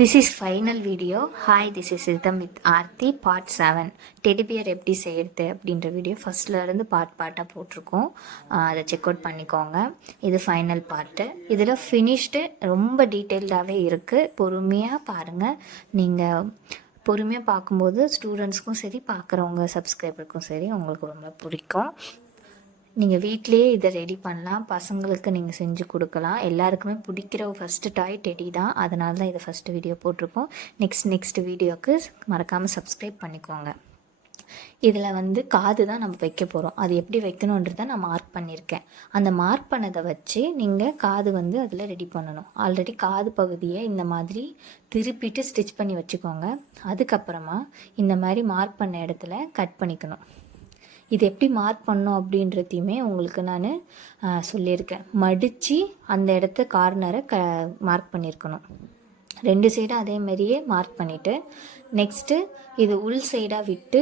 This is final video. Hi, this is Rhythm with Aarthi part 7. Teddy bear எப்படி செய்யறது அப்படின்ற video ஃபஸ்ட்லேருந்து பார்ட்டாக போட்டிருக்கோம். அதை செக் அவுட் பண்ணிக்கோங்க. இது ஃபைனல் பார்ட்டு. இதில் ஃபினிஷ்டு ரொம்ப டீட்டெயில்டாகவே இருக்குது. பொறுமையாக பாருங்கள். நீங்கள் பொறுமையாக பார்க்கும்போது ஸ்டூடெண்ட்ஸ்க்கும் சரி, பார்க்குறவங்க சப்ஸ்கிரைபருக்கும் சரி உங்களுக்கு ரொம்ப பிடிக்கும். நீங்கள் வீட்லேயே இதை ரெடி பண்ணலாம். பசங்களுக்கு நீங்கள் செஞ்சு கொடுக்கலாம். எல்லாருக்குமே பிடிக்கிற ஃபஸ்ட்டு டாய் டெடி தான். அதனால தான் இதை ஃபஸ்ட்டு வீடியோ போட்டிருக்கோம். நெக்ஸ்ட் வீடியோவுக்கு மறக்காமல் சப்ஸ்கிரைப் பண்ணிக்கோங்க. இதில் காது தான் நம்ம வைக்க போகிறோம். அது எப்படி வைக்கணுன்றதை நான் மார்க் பண்ணியிருக்கேன். அந்த மார்க் பண்ணதை வச்சு நீங்கள் காது அதில் ரெடி பண்ணணும். ஆல்ரெடி காது பகுதியை இந்த மாதிரி திருப்பிட்டு ஸ்டிச் பண்ணி வச்சுக்கோங்க. அதுக்கப்புறமா இந்த மாதிரி மார்க் பண்ண இடத்துல கட் பண்ணிக்கணும். இது எப்படி மார்க் பண்ணோம் அப்படின்றதையுமே உங்களுக்கு நான் சொல்லியிருக்கேன். மடித்து அந்த இடத்த கார்னரை மார்க் பண்ணியிருக்கணும். 2 சைடும் அதே மாதிரியே மார்க் பண்ணிவிட்டு நெக்ஸ்ட்டு இது உள் சைடாக விட்டு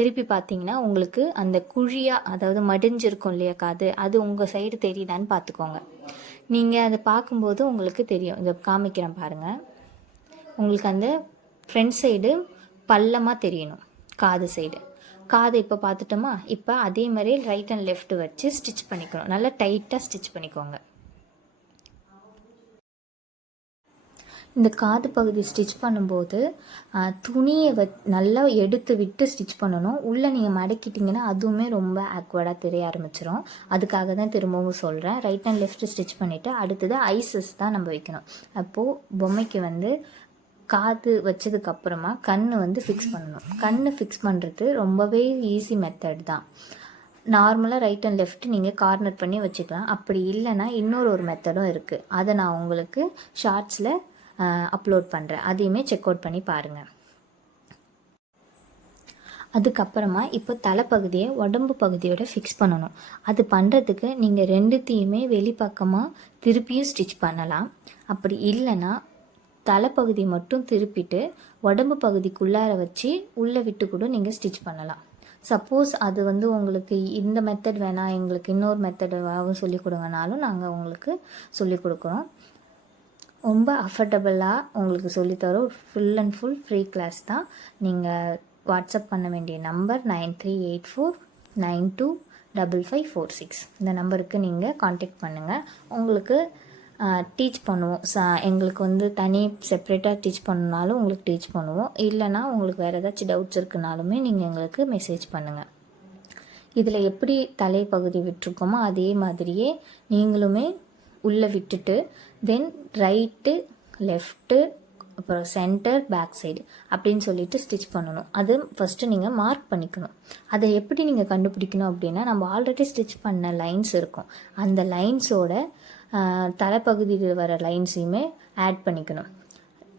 திருப்பி பார்த்தீங்கன்னா உங்களுக்கு அந்த குழியாக, அதாவது மடிஞ்சிருக்கும் இல்லையா காது, அது உங்கள் சைடு தெரியுதான்னு பார்த்துக்கோங்க. நீங்கள் அதை பார்க்கும்போது உங்களுக்கு தெரியும். இதை காமிக்கிறேன் பாருங்கள். உங்களுக்கு அந்த ஃப்ரண்ட் சைடு பள்ளமாக தெரியணும். காது சைடு காது இப்போ பார்த்துட்டோமா? இப்போ அதே மாதிரி ரைட் அண்ட் லெஃப்ட் வச்சு ஸ்டிச் பண்ணிக்கணும். நல்லா டைட்டாக ஸ்டிச் பண்ணிக்கோங்க. இந்த காது பகுதி ஸ்டிச் பண்ணும்போது துணியை நல்லா எடுத்து விட்டு ஸ்டிச் பண்ணணும். உள்ளே நீங்கள் மடக்கிட்டிங்கன்னா அதுவுமே ரொம்ப ஆக்வர்டாக தெரிய ஆரம்பிச்சிடும். அதுக்காக தான் திரும்பவும் சொல்கிறேன். ரைட் அண்ட் லெஃப்ட் ஸ்டிச் பண்ணிவிட்டு அடுத்தது ஐசஸ் தான் நம்ம வைக்கணும். அப்போது பொம்மைக்கு காது வச்சதுக்கப்புறமா கண் ஃபிக்ஸ் பண்ணணும். கண் ஃபிக்ஸ் பண்ணுறது ரொம்பவே ஈஸி மெத்தட் தான். நார்மலாக ரைட் அண்ட் லெஃப்ட் நீங்கள் கார்னர் பண்ணி வச்சுக்கலாம். அப்படி இல்லைன்னா இன்னொரு மெத்தடும் இருக்குது. அதை நான் உங்களுக்கு ஷார்ட்ஸில் அப்லோட் பண்ணுறேன். அதையுமே செக் அவுட் பண்ணி பாருங்கள். அதுக்கப்புறமா இப்போ தலைப்பகுதியை உடம்பு பகுதியோட ஃபிக்ஸ் பண்ணணும். அது பண்ணுறதுக்கு நீங்கள் ரெண்டுத்தையுமே வெளிப்பக்கமாக திருப்பியும் ஸ்டிச் பண்ணலாம். அப்படி இல்லைன்னா தலைப்பகுதி மட்டும் திருப்பிட்டு உடம்பு பகுதிக்குள்ளார வச்சு உள்ளே விட்டு கூட நீங்கள் ஸ்டிச் பண்ணலாம். சப்போஸ் அது உங்களுக்கு இந்த மெத்தட் வேணாம், எங்களுக்கு இன்னொரு மெத்தடாகவும் சொல்லிக் கொடுங்கனாலும் நாங்கள் உங்களுக்கு சொல்லிக் கொடுக்குறோம். ரொம்ப அஃபர்டபுளாக உங்களுக்கு சொல்லித்தரோம். Full and full free class தான். நீங்கள் வாட்ஸ்அப் பண்ண வேண்டிய நம்பர் 9384925546. இந்த நம்பருக்கு நீங்கள் காண்டாக்ட் பண்ணுங்கள். உங்களுக்கு டீச் பண்ணுவோம். எங்களுக்கு தனி செப்ரேட்டாக டீச் பண்ணனாலும் உங்களுக்கு டீச் பண்ணுவோம். இல்லைனா உங்களுக்கு வேறு ஏதாச்சும் டவுட்ஸ் இருக்குனாலுமே நீங்கள் எங்களுக்கு மெசேஜ் பண்ணுங்கள். இதில் எப்படி தலைப்பகுதி விட்டுருக்கோமோ அதே மாதிரியே நீங்களுமே உள்ளே விட்டுட்டு தென் ரைட்டு லெஃப்ட்டு அப்புறம் சென்டர் பேக் சைடு அப்படின்னு சொல்லிட்டு ஸ்டிச் பண்ணணும். அது ஃபஸ்ட்டு நீங்கள் மார்க் பண்ணிக்கணும். அதை எப்படி நீங்கள் கண்டுபிடிக்கணும் அப்படின்னா, நம்ம ஆல்ரெடி ஸ்டிச் பண்ண லைன்ஸ் இருக்கும். அந்த லைன்ஸோட தலைப்பகுதியில் வர லைன்ஸையுமே ஆட் பண்ணிக்கணும்.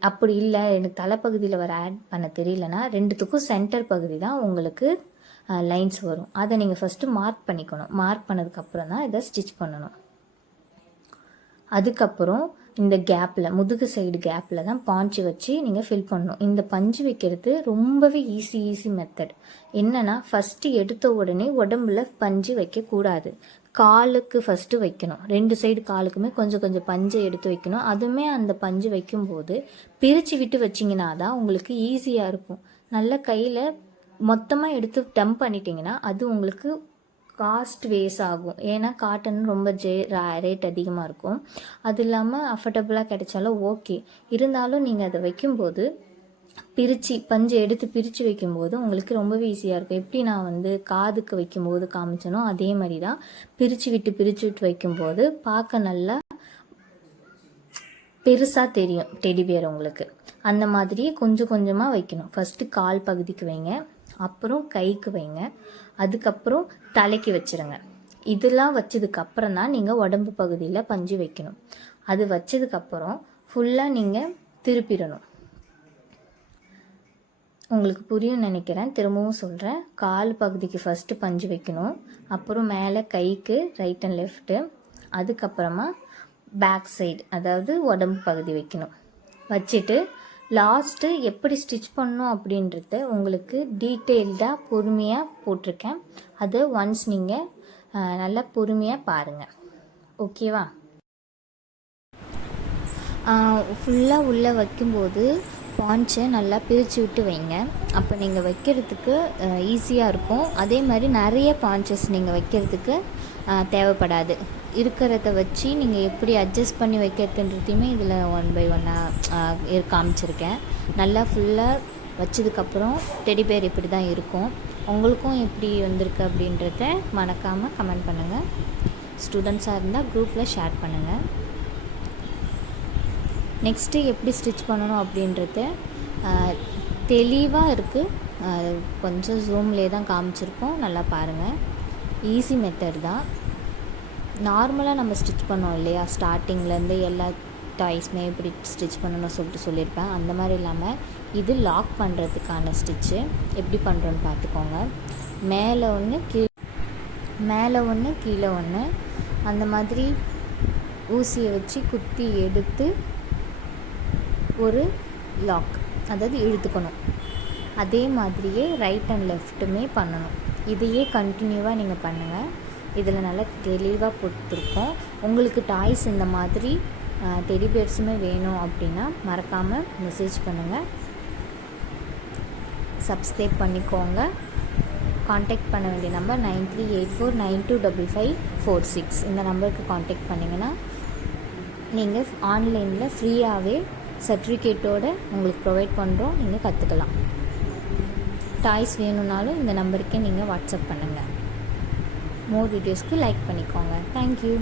அப்படி இல்லை எனக்கு தலைப்பகுதியில் வர ஆட் பண்ண தெரியலனா ரெண்டுத்துக்கும் சென்டர் பகுதி தான் உங்களுக்கு லைன்ஸ் வரும். அதை நீங்கள் ஃபஸ்ட்டு மார்க் பண்ணிக்கணும். மார்க் பண்ணதுக்கப்புறம் தான் இதை ஸ்டிச் பண்ணணும். அதுக்கப்புறம் இந்த கேப்பில், முதுகு சைடு கேப்பில் தான் பாஞ்சு வச்சு நீங்கள் ஃபில் பண்ணணும். இந்த பஞ்சு வைக்கிறது ரொம்பவே ஈஸி மெத்தட். என்னென்னா, ஃபஸ்ட்டு எடுத்த உடனே உடம்புல பஞ்சு வைக்கக்கூடாது. காலுக்கு ஃபஸ்ட்டு வைக்கணும். 2 சைடு காலுக்குமே கொஞ்சம் பஞ்சை எடுத்து வைக்கணும். அதுவுமே அந்த பஞ்சு வைக்கும்போது பிரித்து விட்டு வச்சிங்கன்னா தான் உங்களுக்கு ஈஸியாக இருக்கும். நல்ல கையில் மொத்தமாக எடுத்து டம்ப் பண்ணிட்டீங்கன்னா அது உங்களுக்கு காஸ்ட் வேஸ் ஆகும். ஏன்னா காட்டன் ரொம்ப ரேட் அதிகமாக இருக்கும். அது இல்லாமல் அஃபர்டபுளாக கிடைச்சாலும் ஓகே. இருந்தாலும் நீங்கள் அதை வைக்கும்போது பஞ்சை எடுத்து பிரித்து வைக்கும்போது உங்களுக்கு ரொம்பவே ஈஸியாக இருக்கும். எப்படி நான் காதுக்கு வைக்கும்போது காமிச்சனோ அதே மாதிரி தான் பிரித்து விட்டு வைக்கும்போது பார்க்க நல்லா பெருசாக தெரியும் டெடி பியர் உங்களுக்கு. அந்த மாதிரி கொஞ்சமாக வைக்கணும். ஃபஸ்ட்டு கால் பகுதிக்கு வைங்க, அப்புறம் கைக்கு வைங்க, அதுக்கப்புறம் தலைக்கு வச்சுருங்க. இதெல்லாம் வச்சதுக்கப்புறம் தான் நீங்கள் உடம்பு பகுதியில் பஞ்சு வைக்கணும். அது வச்சதுக்கப்புறம் ஃபுல்லாக நீங்கள் திருப்பிடணும். உங்களுக்கு புரியும் நினைக்கிறேன். திரும்பவும் சொல்கிறேன். கால் பகுதிக்கு ஃபஸ்ட்டு பஞ்சு வைக்கணும், அப்புறம் மேலே கைக்கு ரைட் அண்ட் லெஃப்ட்டு, அதுக்கப்புறமா பேக் சைடு அதாவது உடம்பு பகுதி வைக்கணும். வச்சுட்டு லாஸ்ட்டு எப்படி ஸ்டிச் பண்ணணும் அப்படின்றத உங்களுக்கு டீட்டெயில்டாக பொறுமையாக போட்டிருக்கேன். அதை ஒன்ஸ் நீங்கள் நல்லா பொறுமையாக பாருங்கள். ஓகேவா? ஃபுல்லாக உள்ளே வைக்கும்போது பாஞ்சை நல்லா பிரித்து விட்டு வைங்க. அப்போ நீங்கள் வைக்கிறதுக்கு ஈஸியாக இருக்கும். அதே மாதிரி நிறைய பாஞ்சஸ் நீங்கள் வைக்கிறதுக்கு தேவைப்படாது. இருக்கிறத வச்சு நீங்கள் எப்படி அட்ஜஸ்ட் பண்ணி வைக்கிறதுன்றதையுமே இதில் 1 by 1 காமிச்சிருக்கேன். நல்லா ஃபுல்லாக வச்சதுக்கப்புறம் டெடி பேர் இப்படி தான் இருக்கும். உங்களுக்கும் எப்படி வந்திருக்கு அப்படின்றத மறக்காமல் கமெண்ட் பண்ணுங்கள். ஸ்டூடெண்ட்ஸாக இருந்தால் குரூப்பில் ஷேர் பண்ணுங்கள். நெக்ஸ்ட்டு எப்படி ஸ்டிச் பண்ணணும் அப்படின்றத தெளிவாக இருக்குது. கொஞ்சம் ஜூம்லே தான் காமிச்சிருக்கோம், நல்லா பாருங்கள். ஈஸி மெத்தட் தான். நார்மலாக நம்ம ஸ்டிச் பண்ணோம் இல்லையா, ஸ்டார்டிங்லேருந்து எல்லா டாய்ஸுமே இப்படி ஸ்டிச் பண்ணணும்னு சொல்லியிருப்பேன். அந்த மாதிரி இல்லாமல் இது லாக் பண்ணுறதுக்கான ஸ்டிச்சு எப்படி பண்ணுறோன்னு பார்த்துக்கோங்க. மேலே ஒன்று கீழே ஒன்று அந்த மாதிரி ஊசியை வச்சு குத்தி எடுத்து ஒரு லாக், அதாவது இழுத்துக்கணும். அதே மாதிரியே ரைட் அண்ட் லெஃப்ட்டுமே பண்ணணும். இதையே கண்டினியூவாக நீங்கள் பண்ணுங்கள். இதில் நல்லா தெளிவாக கொடுத்துருக்கோம். உங்களுக்கு டாய்ஸ் இந்த மாதிரி டெடி பேர்ஸுமே வேணும் அப்படின்னா மறக்காமல் மெசேஜ் பண்ணுங்கள். சப்ஸ்கிரைப் பண்ணிக்கோங்க. காண்டாக்ட் பண்ண வேண்டிய நம்பர் 9384925546. இந்த நம்பருக்கு காண்டாக்ட் பண்ணிங்கன்னா நீங்கள் ஆன்லைனில் ஃப்ரீயாகவே சர்டிஃபிகேட்டோடு உங்களுக்கு ப்ரொவைட் பண்ணுறோம். நீங்கள் கற்றுக்கலாம். டாய்ஸ் வேணும்னாலும் இந்த நம்பருக்கே நீங்கள் வாட்ஸ்அப் பண்ணுங்கள். மோர் வீடியோஸ்க்கு லைக் பண்ணிக்கோங்க. தேங்க்யூ.